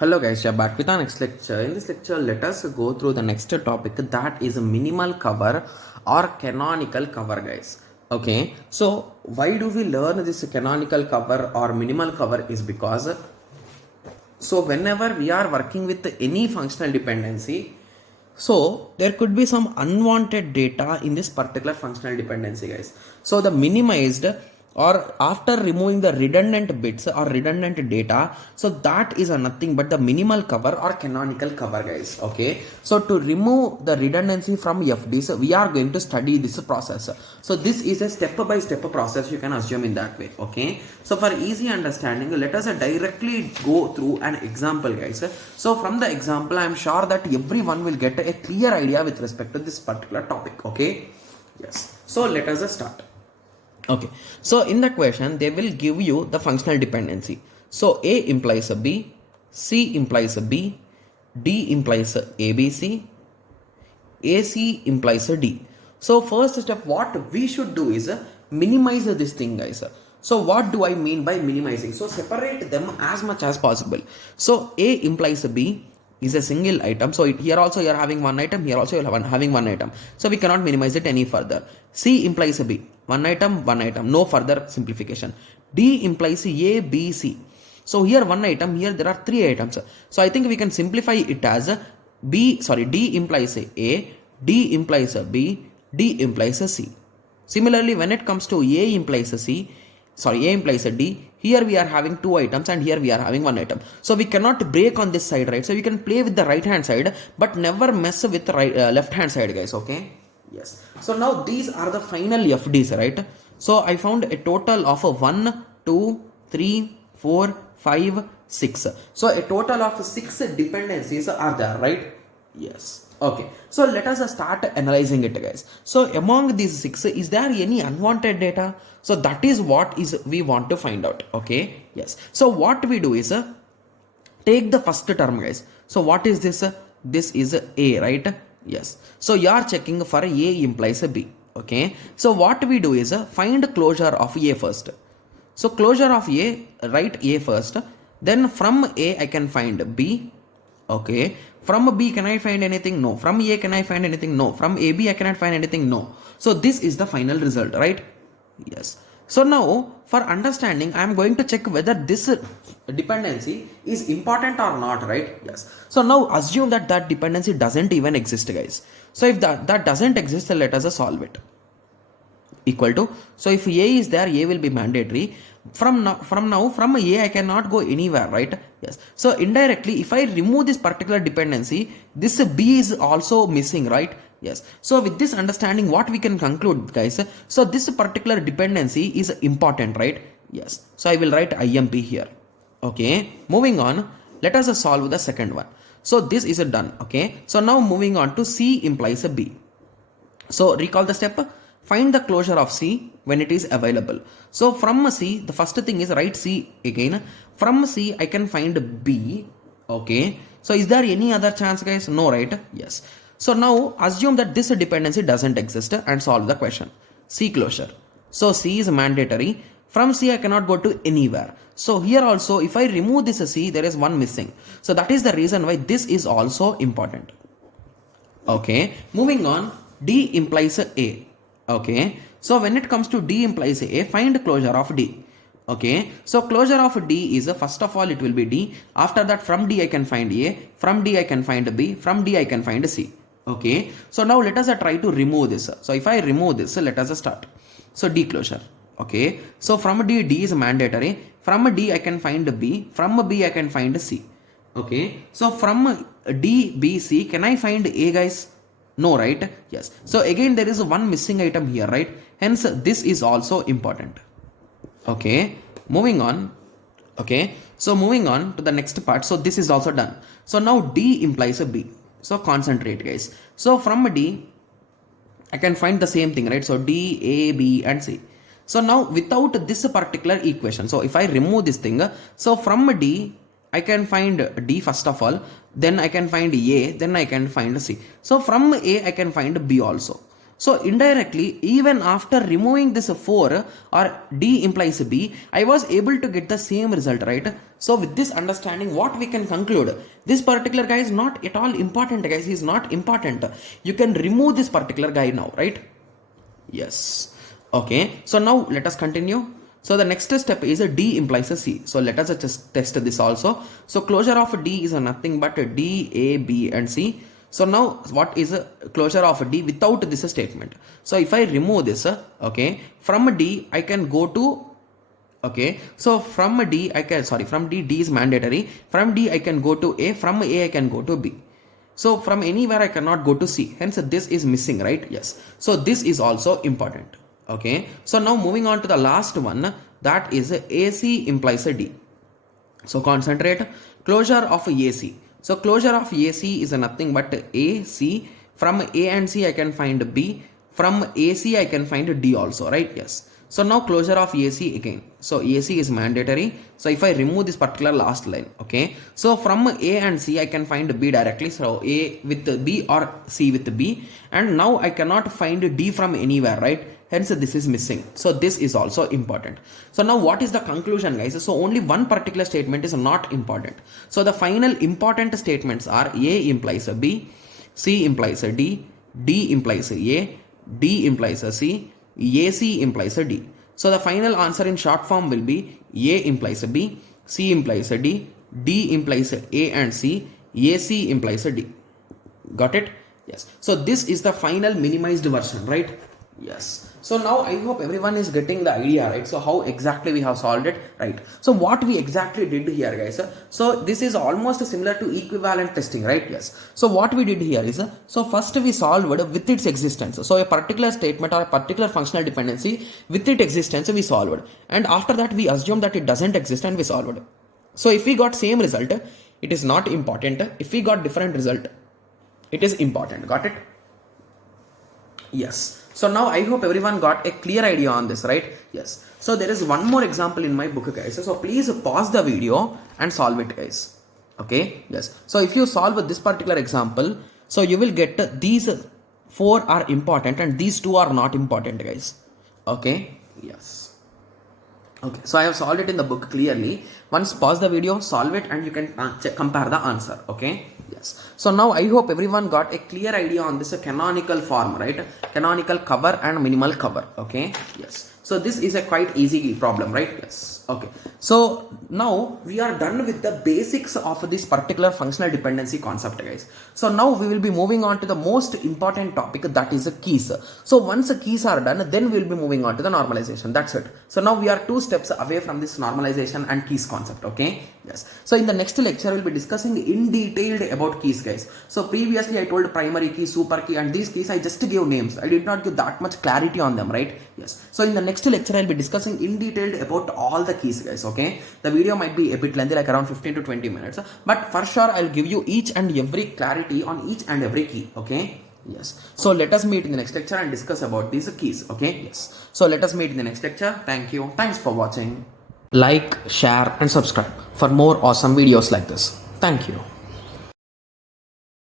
Hello guys, we are back with our next lecture. In this lecture, let us go through the next topic, that is minimal cover or canonical cover, guys. Okay, so why do we learn this canonical cover or minimal cover is because whenever we are working with any functional dependency, so there could be some unwanted data in this particular functional dependency, guys. So the minimized or after removing the redundant bits or redundant data, so that is a nothing but the minimal cover or canonical cover, guys. Okay, so to remove the redundancy from FDs, we are going to study this process. So this is a step by step process, you can assume in that way. Okay, so for easy understanding, let us directly go through an example, guys. So from the example, I am sure that everyone will get a clear idea with respect to this particular topic. Okay, yes, so let us start. Okay, so in the question they will give you the functional dependency. So A implies a B, C implies a B, D implies a ABC, AC implies a D. So first step what we should do is minimize this thing, guys. So what do I mean by minimizing? So separate them as much as possible. So A implies a B is a single item. So here also you are having one item, here also you are having one item. So we cannot minimize it any further. C implies a B, one item, no further simplification. D implies A, B, C. So here one item, here there are three items. So I think we can simplify it as D implies A, D implies a B, D implies a C. Similarly, when it comes to A implies a D, here we are having two items and here we are having one item. So we cannot break on this side, right? So we can play with the right hand side, but never mess with the left hand side, guys. Okay. Yes. So now these are the final FDs, right? So I found a total of 1, 2, 3, 4, 5, 6. So a total of 6 dependencies are there, right? Yes. Okay. So let us start analyzing it, guys. So among these 6, is there any unwanted data? So that is what is we want to find out. Okay. Yes. So what we do is take the first term, guys. So what is this? This is A, right? Yes. So you are checking for A implies a B. Okay. So what we do is find closure of A first. So closure of A, write A first. Then from A I can find B. Okay. From B can I find anything? No. From A can I find anything? No. From AB I cannot find anything? No. So this is the final result, right? Yes. So now for understanding, I am going to check whether this dependency is important or not, right? Yes. So now assume that that dependency doesn't even exist, guys. So if that doesn't exist, let us solve it. Equal to, so if A is there, A will be mandatory. From A I cannot go anywhere, right? Yes. So indirectly, if I remove this particular dependency, this B is also missing, right? Yes. So with this understanding, what we can conclude, guys, so this particular dependency is important, right? Yes. So I will write IMP here. Okay. Moving on, let us solve the second one. So this is done. Okay. So now moving on to C implies a B. So recall the step. Find the closure of C when it is available. So from C, the first thing is write C again. From C, I can find B. Okay. So is there any other chance, guys? No, right? Yes. So now assume that this dependency doesn't exist and solve the question. C closure. So C is mandatory. From C, I cannot go to anywhere. So here also, if I remove this C, there is one missing. So that is the reason why this is also important. Okay. Moving on, D implies A. Okay, so when it comes to D implies A, find closure of D. Okay, so closure of D is first of all it will be D. After that, from D I can find A, from D I can find B, from D I can find C. Okay, so now let us try to remove this. So if I remove this, let us start. So D closure. Okay, so from D, D is mandatory. From D I can find B, from B I can find C. Okay, so from D, B, C, can I find A, guys? No, right? Yes. So again, there is one missing item here, right? Hence, this is also important. Okay. Moving on. Okay. So moving on to the next part. So this is also done. So now D implies a B. So concentrate, guys. So from D, I can find the same thing, right? So D, A, B, and C. So now without this particular equation, so if I remove this thing, so from D, I can find D first of all, then I can find A, then I can find C. So from A, I can find B also. So indirectly, even after removing this 4 or D implies B, I was able to get the same result, right? So with this understanding, what we can conclude, this particular guy is not at all important, guys. He is not important. You can remove this particular guy now, right? Yes. Okay. So now let us continue. So the next step is a D implies a C. So let us just test this also. So closure of D is nothing but D, A, B and C. So now what is a closure of D without this statement? So if I remove this, okay, from D I can go to, okay, so from D I can, from D is mandatory. From D I can go to A, from A I can go to B. So from anywhere I cannot go to C, hence this is missing, right? Yes. So this is also important. Okay. So now moving on to the last one, that is AC implies a D. So concentrate, closure of AC. So closure of AC is nothing but AC. From A and C I can find B. From AC I can find D also, right? Yes. So now closure of AC again. So AC is mandatory. So if I remove this particular last line, okay. So from A and C I can find B directly. So A with B or C with B. And now I cannot find D from anywhere, right? Hence this is missing. So this is also important. So now what is the conclusion, guys? So only one particular statement is not important. So the final important statements are A implies a B, C implies a D, D implies a, D implies a C, AC implies a D. So the final answer in short form will be A implies a B, C implies a D, D implies a and C, AC implies a D. Got it? Yes. So this is the final minimized version, right? Yes. So now I hope everyone is getting the idea, right? So how exactly we have solved it, right? So what we exactly did here, guys, so this is almost similar to equivalent testing, right? Yes. So what we did here is, so first we solved with its existence. So a particular statement or a particular functional dependency with its existence we solved, and after that we assume that it doesn't exist and we solved. So if we got same result, it is not important. If we got different result, it is important. Got it? Yes. So now I hope everyone got a clear idea on this, right? Yes. So there is one more example in my book, guys. So please pause the video and solve it, guys. Okay. Yes. So if you solve this particular example, so you will get these 4 are important and these 2 are not important, guys. Okay. Yes. Okay. So I have solved it in the book clearly. Once pause the video, solve it, and you can compare the answer. Okay. Yes. So now I hope everyone got a clear idea on this canonical form, right? Canonical cover and minimal cover. Okay. Yes. So this is a quite easy problem, right? Yes. Okay. So now we are done with the basics of this particular functional dependency concept, guys. So now we will be moving on to the most important topic, that is the keys. So once the keys are done, then we will be moving on to the normalization. That's it. So now we are 2 steps away from this normalization and keys concept. Okay. Yes. So in the next lecture, we'll be discussing in detail about keys, guys. So previously I told primary key, super key, and these keys I just gave names. I did not give that much clarity on them, right? Yes. So in the next lecture, I'll be discussing in detail about all the keys, guys. Okay. The video might be a bit lengthy, like around 15 to 20 minutes, but for sure I'll give you each and every clarity on each and every key. Okay. Yes. So let us meet in the next lecture and discuss about these keys. Okay. Yes. So let us meet in the next lecture. Thank you. Thanks for watching. Like, share and subscribe for more awesome videos like this. Thank you.